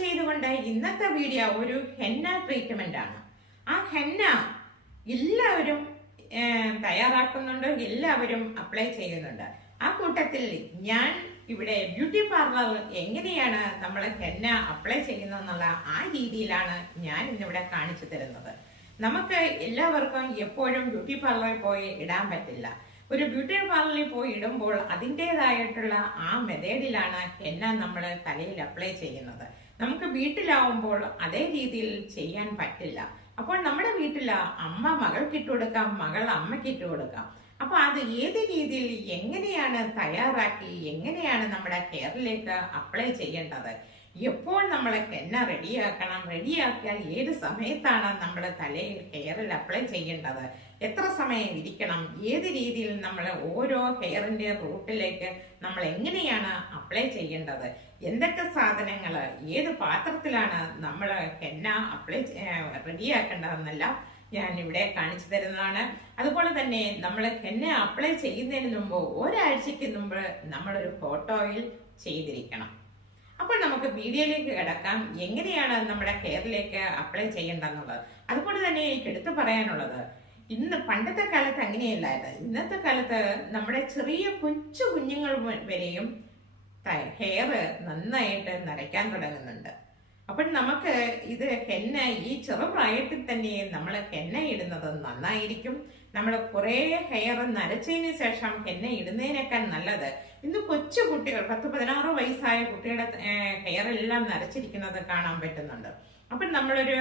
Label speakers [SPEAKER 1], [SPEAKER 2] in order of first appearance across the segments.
[SPEAKER 1] ചെയ്തുകൊണ്ട് ഇന്നത്തെ വീഡിയോ ഒരു ഹെന്ന ട്രീറ്റ്മെന്റ് ആണ്. ആ ഹെന്ന എല്ലാവരും തയ്യാറാക്കുന്നുണ്ട് എല്ലാവരും അപ്ലൈ ചെയ്യുന്നുണ്ട്. ആ കൂട്ടത്തിൽ ഞാൻ ഇവിടെ ബ്യൂട്ടി പാർലർ എങ്ങനെയാണ് നമ്മൾ ഹെന്ന അപ്ലൈ ചെയ്യുന്നതെന്നുള്ള ആ രീതിയിലാണ് ഞാൻ ഇന്നിവിടെ കാണിച്ചു തരുന്നത്. നമുക്ക് എല്ലാവർക്കും എപ്പോഴും ബ്യൂട്ടി പാർലറിൽ പോയി ഇടാൻ പറ്റില്ല. ഒരു ബ്യൂട്ടി പാർലറിൽ പോയി ഇടുമ്പോൾ അതിന്റെതായിട്ടുള്ള ആ മെത്തേഡിലാണ് ഹെന്ന നമ്മൾ തലയിൽ അപ്ലൈ ചെയ്യുന്നത്. നമുക്ക് വീട്ടിലാവുമ്പോൾ അതേ രീതിയിൽ ചെയ്യാൻ പറ്റില്ല. അപ്പോൾ നമ്മുടെ വീട്ടിൽ അമ്മ മകൾക്ക് ഇട്ട് കൊടുക്കാം മകൾ അമ്മയ്ക്ക് ഇട്ട് കൊടുക്കാം. അപ്പൊ അത് ഏത് രീതിയിൽ എങ്ങനെയാണ് തയ്യാറാക്കി എങ്ങനെയാണ് നമ്മുടെ കെയറിലേക്ക് അപ്ലൈ ചെയ്യേണ്ടത്? എപ്പോൾ നമ്മൾ കെന്ന റെഡിയാക്കണം? റെഡിയാക്കിയാൽ ഏത് സമയത്താണ് നമ്മൾ തലയിൽ ഹെയറിൽ അപ്ലൈ ചെയ്യേണ്ടത്? എത്ര സമയം ഇരിക്കണം? ഏത് രീതിയിൽ നമ്മൾ ഓരോ ഹെയറിന്റെ റൂട്ടിലേക്ക് നമ്മൾ എങ്ങനെയാണ് അപ്ലൈ ചെയ്യേണ്ടത്? എന്തൊക്കെ സാധനങ്ങൾ ഏത് പാത്രത്തിലാണ് നമ്മൾ ഹെന്ന അപ്ലൈ റെഡിയാക്കേണ്ടതെന്നെല്ലാം ഞാൻ ഇവിടെ കാണിച്ചു തരുന്നതാണ്. അതുപോലെ തന്നെ നമ്മൾ ഹെന്ന അപ്ലൈ ചെയ്യുന്നതിന് മുമ്പ് ഒരാഴ്ചയ്ക്ക് മുമ്പ് നമ്മളൊരു ഫോട്ടോയിൽ ചെയ്തിരിക്കണം. അപ്പോൾ നമുക്ക് വീഡിയോയിലേക്ക് കിടക്കാം. എങ്ങനെയാണ് നമ്മുടെ ഹെയറിലേക്ക് അപ്ലൈ ചെയ്യേണ്ടതെന്നുള്ളത്. അതുപോലെ തന്നെ എനിക്ക് എടുത്തു പറയാനുള്ളത് ഇന്ന് പണ്ടത്തെ കാലത്ത് അങ്ങനെയല്ലായിരുന്നു. ഇന്നത്തെ കാലത്ത് നമ്മുടെ ചെറിയ കൊച്ചു കുഞ്ഞുങ്ങൾ വരെയും ഹെയർ നന്നായിട്ട് നരയ്ക്കാൻ തുടങ്ങുന്നുണ്ട്. അപ്പോൾ നമുക്ക് ഇത് ഹെന്ന ഈ ചെറുപ്രായത്തിൽ തന്നെ നമ്മൾ ഹെന്ന ഇടുന്നത് നന്നായിരിക്കും. നമ്മൾ കുറേ ഹെയർ നരച്ചതിന് ശേഷം ഹെന്ന ഇടുന്നതിനേക്കാൾ നല്ലത്. ഇന്ന് കൊച്ചു കുട്ടികൾ പത്ത് പതിനാറ് വയസ്സായ കുട്ടികളുടെ ഹെയർ എല്ലാം നരച്ചിരിക്കുന്നത് കാണാൻ പറ്റുന്നുണ്ട്. അപ്പം നമ്മളൊരു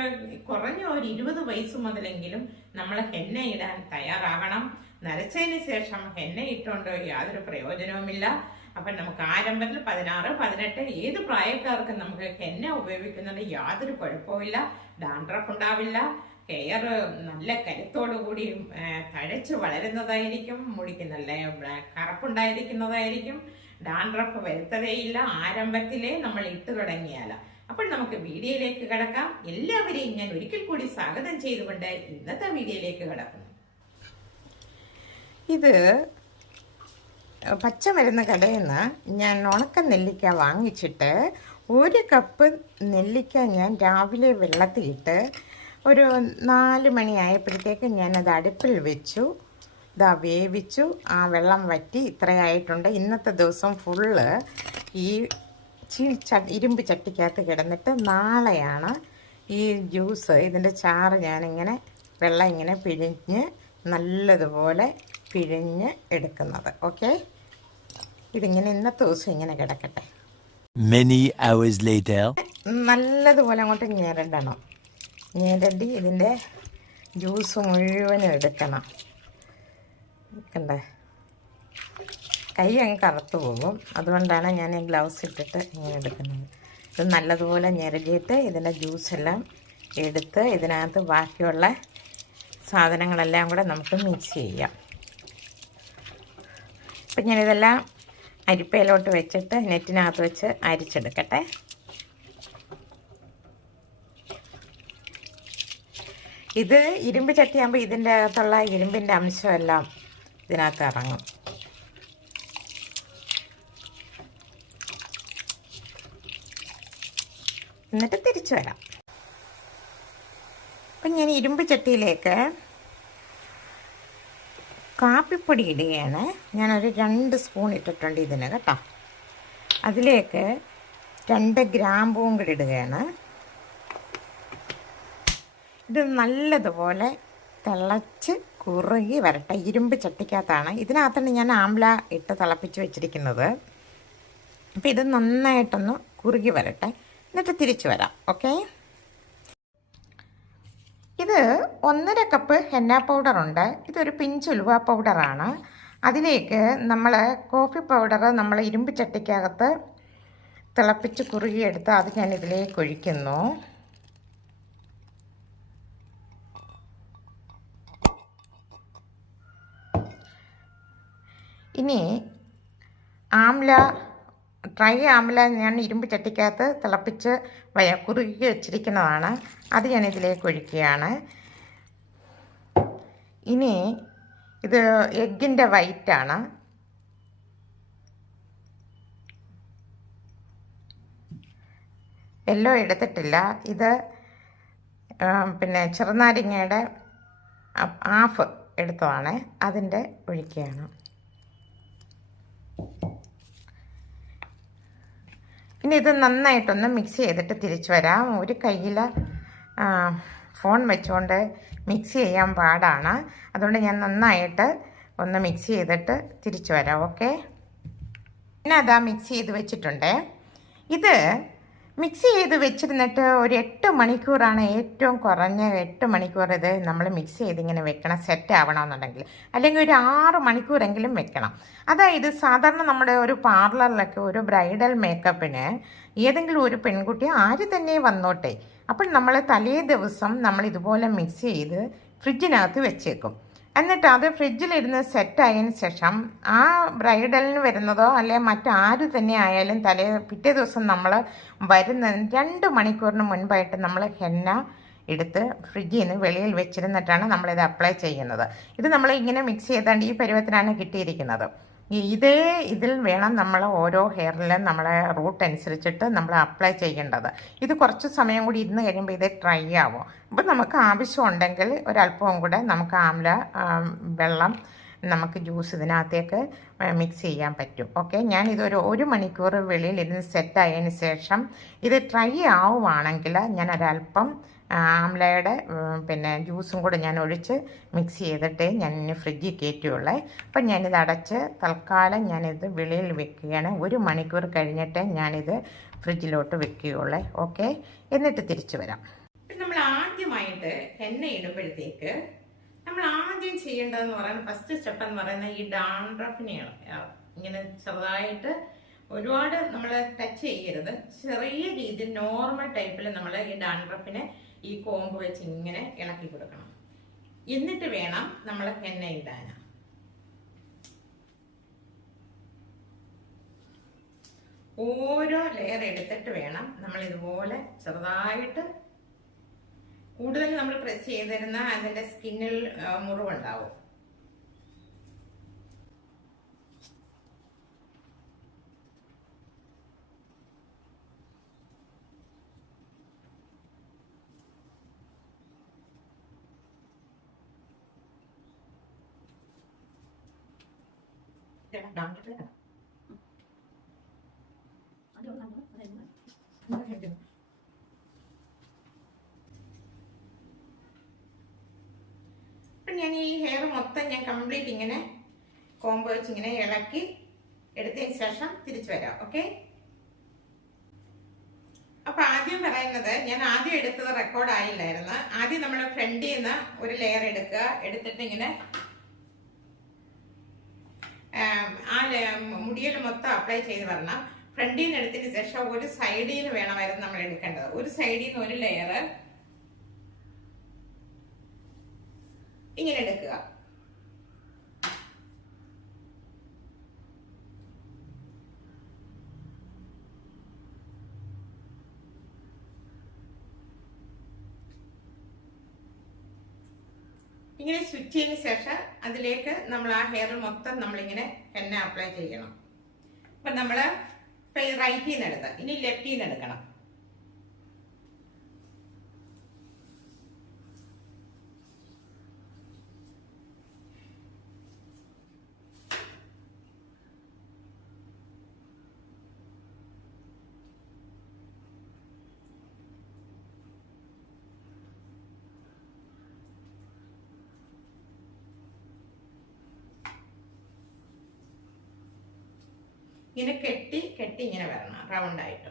[SPEAKER 1] കുറഞ്ഞ ഒരു ഇരുപത് വയസ്സ് മുതലെങ്കിലും നമ്മൾ ഹെന്ന ഇടാൻ തയ്യാറാകണം നരച്ചതിന് ശേഷം ഹെന്ന ഇട്ടുകൊണ്ട് യാതൊരു പ്രയോജനവുമില്ല. അപ്പം നമുക്ക് ആരംഭത്തിൽ പതിനാറ് പതിനെട്ട് ഏത് പ്രായക്കാർക്കും നമുക്ക് ഹെന്ന ഉപയോഗിക്കുന്നത് യാതൊരു കുഴപ്പമില്ല ഡാൻഡ്രഫ് ഉണ്ടാവില്ല ഹെയർ നല്ല കരുത്തോടു കൂടി തഴച്ച് വളരുന്നതായിരിക്കും മുടിക്ക് നല്ല കറുപ്പുണ്ടായിരിക്കുന്നതായിരിക്കും ഡാൻഡ്രഫ് വരുത്തതേയില്ല ആരംഭത്തിലേ നമ്മൾ ഇട്ട് തുടങ്ങിയാല. അപ്പോൾ നമുക്ക് വീഡിയോയിലേക്ക് കിടക്കാം. എല്ലാവരെയും ഞാൻ ഒരിക്കൽ കൂടി സ്വാഗതം ചെയ്തുകൊണ്ട് ഇന്നത്തെ വീഡിയോയിലേക്ക് കിടക്കുന്നു. ഇത് പച്ചമരുന്ന് കടയിൽ നിന്ന് ഞാൻ ഉണക്ക നെല്ലിക്ക വാങ്ങിച്ചിട്ട് ഒരു കപ്പ് നെല്ലിക്ക ഞാൻ രാവിലെ വെള്ളത്തിലിട്ട് ഒരു നാല് മണിയായപ്പോഴത്തേക്ക് ഞാനത് അടുപ്പിൽ വെച്ചു. ഇതാ വേവിച്ചു. ആ വെള്ളം വറ്റി ഇത്രയായിട്ടുണ്ട്. ഇന്നത്തെ ദിവസം ഫുള്ള് ഈ ച ഇരുമ്പ് ചട്ടിക്കകത്ത് കിടന്നിട്ട് നാളെയാണ് ഈ ജ്യൂസ് ഇതിന്റെ ചാറ് ഞാനിങ്ങനെ വെള്ളം ഇങ്ങനെ പിഴിഞ്ഞ് നല്ലതുപോലെ പിഴിഞ്ഞ് എടുക്കുന്നത്. ഓക്കെ? ഇതിങ്ങനെ ഇന്നത്തെ ദിവസം ഇങ്ങനെ കിടക്കട്ടെ.
[SPEAKER 2] Many hours later.
[SPEAKER 1] നല്ലതുപോലെ അങ്ങോട്ട് ഞെരണ്ടണം ഞെരടി ഇതിന്റെ ജ്യൂസ് മുഴുവനും എടുക്കണം. കണ്ടേ? കൈ അങ്ങ് കറുത്തു പോകും. അതുകൊണ്ടാണ് ഞാൻ ഈ ഗ്ലൗസ് ഇട്ടിട്ട് ഇങ്ങനെ എടുക്കുന്നത്. ഇത് നല്ലതുപോലെ ഞെരടിയിട്ട് ഇതിന്റെ ജ്യൂസെല്ലാം എടുത്ത് ഇതിനകത്ത് ബാക്കിയുള്ള സാധനങ്ങളെല്ലാം കൂടെ നമുക്ക് മിക്സ് ചെയ്യാം. അപ്പം ഞാനിതെല്ലാം അരിപ്പയിലോട്ട് വെച്ചിട്ട് നെറ്റിനകത്ത് വെച്ച് അരിച്ചെടുക്കട്ടെ. ഇത് ഇരുമ്പ് ചട്ടിയാകുമ്പോൾ ഇതിന്റെ അകത്തുള്ള ഇരുമ്പിന്റെ അംശമെല്ലാം ഇതിനകത്ത് ഇറങ്ങും. എന്നിട്ട് തിരിച്ചു വരാം. അപ്പം ഞാൻ ഇരുമ്പ് ചട്ടിയിലേക്ക് കാപ്പിപ്പൊടി ഇടുകയാണ്. ഞാനൊരു രണ്ട് സ്പൂൺ ഇട്ടിട്ടുണ്ട് ഇതിന് കേട്ടോ. അതിലേക്ക് രണ്ട് ഗ്രാമ്പൂവും കൂടി ഇടുകയാണ്. ഇത് നല്ലതുപോലെ തിളച്ച് കുറുകി വരട്ടെ. ഇരുമ്പ് ചട്ടിക്കകത്താണ്. ഇതിനകത്താണ് ഞാൻ ആംല ഇട്ട് തിളപ്പിച്ച് വെച്ചിരിക്കുന്നത്. അപ്പോൾ ഇത് നന്നായിട്ടൊന്ന് കുറുകി വരട്ടെ. എന്നിട്ട് തിരിച്ചു വരാം. ഓക്കേ? ഇത് ഒന്നര കപ്പ് ഹെന്ന പൗഡറുണ്ട്. ഇതൊരു പിഞ്ച് ഉലുവ പൗഡറാണ്. അതിലേക്ക് നമ്മൾ കോഫി പൗഡർ നമ്മൾ ഇരുമ്പ് ചട്ടിക്കകത്ത് തിളപ്പിച്ച് കുറുകിയെടുത്ത് അത് ഞാൻ ഇതിലേക്ക് ഒഴിക്കുന്നു. ഇനി ആംല ഡ്രൈ ആംല ഞാൻ ഇരുമ്പ് ചട്ടിക്കകത്ത് തിളപ്പിച്ച് വയ കുറുകി വെച്ചിരിക്കുന്നതാണ്. അത് ഞാൻ ഇതിലേക്ക് ഒഴിക്കുകയാണ്. ഇനി ഇത് എഗ്ഗിന്റെ വൈറ്റാണ് യെല്ലോ എടുത്തിട്ടില്ല. ഇത് പിന്നെ ചെറുനാരങ്ങയുടെ ഹാഫ് എടുത്തതാണ്. അതിന്റെ ഒഴിക്കുകയാണ്. ഇനി ഇത് നന്നായിട്ടൊന്ന് മിക്സ് ചെയ്തിട്ട് തിരിച്ചു വരാം. ഒരു കയ്യിൽ ഫോൺ വെച്ചുകൊണ്ട് മിക്സ് ചെയ്യാൻ പാടാണ്. അതുകൊണ്ട് ഞാൻ നന്നായിട്ട് ഒന്ന് മിക്സ് ചെയ്തിട്ട് തിരിച്ചു വരാം. ഓക്കെ പിന്നെ അതാ മിക്സ് ചെയ്ത് വെച്ചിട്ടുണ്ട്. ഇത് മിക്സ് ചെയ്ത് വെച്ചിരുന്നിട്ട് ഒരു എട്ട് മണിക്കൂറാണ് ഏറ്റവും കുറഞ്ഞ എട്ട് മണിക്കൂർ ഇത് നമ്മൾ മിക്സ് ചെയ്ത് ഇങ്ങനെ വെക്കണം സെറ്റ് ആവണമെന്നുണ്ടെങ്കിൽ. അല്ലെങ്കിൽ ഒരു ആറ് മണിക്കൂറെങ്കിലും വെക്കണം. അതായത് സാധാരണ നമ്മുടെ ഒരു പാർലറിലൊക്കെ ഒരു ബ്രൈഡൽ മേക്കപ്പിന് ഏതെങ്കിലും ഒരു പെൺകുട്ടി ആര് തന്നെ വന്നോട്ടെ. അപ്പോൾ നമ്മൾ തലേ ദിവസം നമ്മൾ ഇതുപോലെ മിക്സ് ചെയ്ത് ഫ്രിഡ്ജിനകത്ത് വെച്ചേക്കും. എന്നിട്ട് അത് ഫ്രിഡ്ജിലിരുന്ന് സെറ്റായതിന് ശേഷം ആ ബ്രൈഡലിന് വരുന്നതോ അല്ലെ മറ്റാര് തന്നെ ആയാലും തലേ പിറ്റേ ദിവസം നമ്മൾ വരുന്ന രണ്ട് മണിക്കൂറിന് മുൻപായിട്ട് നമ്മൾ ഹെന്ന എടുത്ത് ഫ്രിഡ്ജിൽ നിന്ന് വെളിയിൽ വെച്ചിരുന്നിട്ടാണ് നമ്മളിത് അപ്ലൈ ചെയ്യുന്നത്. ഇത് നമ്മൾ ഇങ്ങനെ മിക്സ് ചെയ്താണ്ട് ഈ പരുവത്തിനാണ് കിട്ടിയിരിക്കുന്നത്. ഇതേ ഇതിൽ വേണം നമ്മൾ ഓരോ ഹെയറിലും നമ്മളെ റൂട്ട് അനുസരിച്ചിട്ട് നമ്മൾ അപ്ലൈ ചെയ്യേണ്ടത്. ഇത് കുറച്ച് സമയം കൂടി ഇരുന്ന് കഴിയുമ്പോൾ ഇത് ഡ്രൈ ആവും. അപ്പോൾ നമുക്ക് ആവശ്യമുണ്ടെങ്കിൽ ഒരല്പവും കൂടെ നമുക്ക് ആംല വെള്ളം നമുക്ക് ജ്യൂസ് ഇതിനകത്തേക്ക് മിക്സ് ചെയ്യാൻ പറ്റും. ഓക്കെ ഞാൻ ഇതൊരു ഒരു മണിക്കൂർ വെളിയിൽ ഇരുന്ന് സെറ്റായതിന് ശേഷം ഇത് ഡ്രൈ ആവുകയാണെങ്കിൽ ഞാനൊരല്പം ആംലയുടെ പിന്നെ ജ്യൂസും കൂടെ ഞാൻ ഒഴിച്ച് മിക്സ് ചെയ്തിട്ട് ഞാൻ ഫ്രിഡ്ജിൽ കയറ്റിയുള്ളേ. അപ്പം ഞാനിത് അടച്ച് തൽക്കാലം ഞാനിത് വെളിയിൽ വെക്കുകയാണ്. ഒരു മണിക്കൂർ കഴിഞ്ഞിട്ട് ഞാനിത് ഫ്രിഡ്ജിലോട്ട് വെക്കുകയുള്ളേ. ഓക്കെ? എന്നിട്ട് തിരിച്ചു വരാം. നമ്മൾ ആദ്യമായിട്ട് എണ്ണ ഇടുമ്പോഴത്തേക്ക് നമ്മൾ ആദ്യം ചെയ്യേണ്ടതെന്ന് പറയുന്നത് ഫസ്റ്റ് സ്റ്റെപ്പ് എന്ന് പറയുന്നത് ഈ ഡാൻഡ്രഫിനെയാണ് ഇങ്ങനെ ചെറുതായിട്ട് ഒരുപാട് നമ്മൾ ടച്ച് ചെയ്യരുത്. ചെറിയ രീതിയിൽ നോർമൽ ടൈപ്പിൽ നമ്മൾ ഈ ഡാൻഡ്രഫിനെ ഈ കോമ്പ് വെച്ച് ഇങ്ങനെ ഇളക്കി കൊടുക്കണം. എന്നിട്ട് വേണം നമ്മൾ എണ്ണ ഇടാൻ. ഓരോ ലെയർ എടുത്തിട്ട് വേണം നമ്മൾ ഇതുപോലെ ചെറുതായിട്ട് കൂടുതൽ നമ്മൾ പ്രസ് ചെയ്തിരുന്ന അതിന്റെ സ്കിന്നിൽ മുറിവുണ്ടാവും ഞാൻ ഈ ഹെയർ മൊത്തം ഞാൻ കംപ്ലീറ്റ് ഇങ്ങനെ കോമ്പ് വെച്ച് ഇങ്ങനെ ഇളക്കി എടുത്തതിന് ശേഷം തിരിച്ചു വരാം ഓക്കെ അപ്പൊ ആദ്യം പറയുന്നത് ഞാൻ ആദ്യം എടുത്തത് റെക്കോർഡ് ആയില്ലായിരുന്നു. ആദ്യം നമ്മൾ ഫ്രണ്ടിൽ നിന്ന് ഒരു ലെയർ എടുക്കുക എടുത്തിട്ട് ഇങ്ങനെ ആം, മുടിയിൽ മൊത്തം അപ്ലൈ ചെയ്ത് വരണം. ഫ്രണ്ടിൽ നിന്ന് എടുത്തതിന് ശേഷം ഒരു സൈഡിൽ നിന്ന് വേണമായിരുന്നു നമ്മൾ എടുക്കേണ്ടത്. ഒരു സൈഡിൽ നിന്ന് ഒരു ലെയർ ഇങ്ങനെ എടുക്കുക. ഇങ്ങനെ സ്വിച്ച് ചെയ്തതിന് ശേഷം അതിലേക്ക് നമ്മൾ ആ ഹെയർ മൊത്തം നമ്മളിങ്ങനെ എണ്ണ അപ്ലൈ ചെയ്യണം. അപ്പം നമ്മൾ റൈറ്റിൽ നിന്ന് എടുത്ത് ഇനി ലെഫ്റ്റിൽ നിന്ന് എടുക്കണം. ഇങ്ങനെ കെട്ടി കെട്ടി ഇങ്ങനെ വരണം. റൗണ്ടായിട്ട്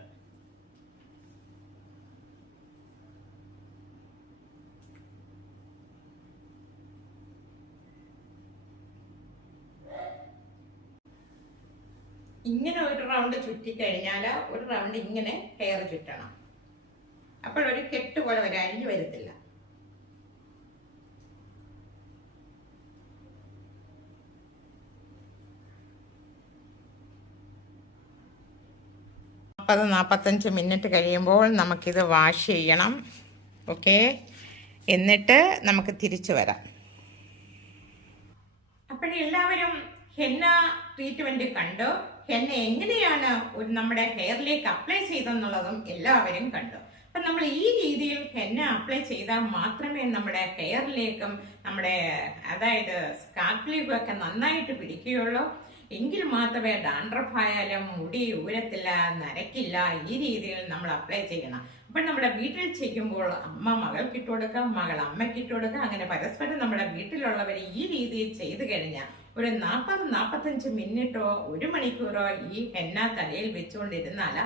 [SPEAKER 1] ഇങ്ങനെ ഒരു റൗണ്ട് ചുറ്റി കഴിഞ്ഞാൽ ഒരു റൗണ്ട് ഇങ്ങനെ ഹെയർ ചുറ്റണം. അപ്പോഴൊരു കെട്ട് പോലെ ഒരു അഴിഞ്ഞു വരത്തില്ല. നാൽപ്പത് നാൽപ്പത്തഞ്ച് മിനിറ്റ് കഴിയുമ്പോൾ നമുക്കിത് വാഷ് ചെയ്യണം. ഓക്കെ? എന്നിട്ട് നമുക്ക് തിരിച്ചു വരാം. അപ്പോൾ എല്ലാവരും ഹെന്ന ട്രീറ്റ്മെന്റ് കണ്ടു. ഹെന്ന എങ്ങനെയാണ് ഒരു നമ്മുടെ ഹെയറിലേക്ക് അപ്ലൈ ചെയ്തെന്നുള്ളതും എല്ലാവരും കണ്ടു. അപ്പം നമ്മൾ ഈ രീതിയിൽ ഹെന്ന അപ്ലൈ ചെയ്താൽ മാത്രമേ നമ്മുടെ ഹെയറിലേക്കും നമ്മുടെ അതായത് സ്കാർപ്പിലേക്കും ഒക്കെ നന്നായിട്ട് പിടിക്കുകയുള്ളൂ. എങ്കിൽ മാത്രമേ ഡാൻഡ്രഫ് ആയാലും മുടി ഊരത്തില്ല നരക്കില്ല ഈ രീതിയിൽ നമ്മൾ അപ്ലൈ ചെയ്യണം. അപ്പൊ നമ്മുടെ വീട്ടിൽ ചെയ്യുമ്പോൾ അമ്മ മകൾക്ക് ഇട്ട് കൊടുക്കാം മകൾ അമ്മയ്ക്ക് ഇട്ട് കൊടുക്കാം അങ്ങനെ പരസ്പരം നമ്മുടെ വീട്ടിലുള്ളവർ ഈ രീതിയിൽ ചെയ്തു കഴിഞ്ഞാൽ ഒരു നാൽപ്പത് നാൽപ്പത്തഞ്ച് മിനിറ്റോ ഒരു മണിക്കൂറോ ഈ ഹെന്ന തലയിൽ വെച്ചുകൊണ്ടിരുന്നാൽ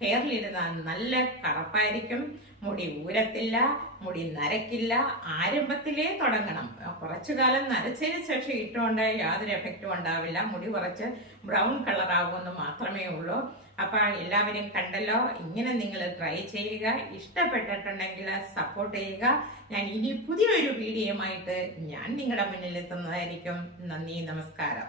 [SPEAKER 1] ഹെയറിലിരുന്നാൽ നല്ല കറുപ്പായിരിക്കും മുടി ഊരത്തില്ല മുടി നരക്കില്ല. ആരംഭത്തിലേ തുടങ്ങണം. കുറച്ചു കാലം നരച്ചതിന് ശേഷം ഇട്ടുകൊണ്ട് യാതൊരു എഫക്റ്റും ഉണ്ടാവില്ല. മുടി കുറച്ച് ബ്രൗൺ കളർ ആകുമെന്ന് മാത്രമേ ഉള്ളൂ. അപ്പൊ എല്ലാവരും കണ്ടല്ലോ ഇങ്ങനെ നിങ്ങൾ ട്രൈ ചെയ്യുക. ഇഷ്ടപ്പെട്ടിട്ടുണ്ടെങ്കിൽ സപ്പോർട്ട് ചെയ്യുക. ഞാൻ ഇനി പുതിയൊരു വീഡിയോയുമായിട്ട് ഞാൻ നിങ്ങളുടെ മുന്നിൽ എത്തുന്നതായിരിക്കും. നന്ദി നമസ്കാരം.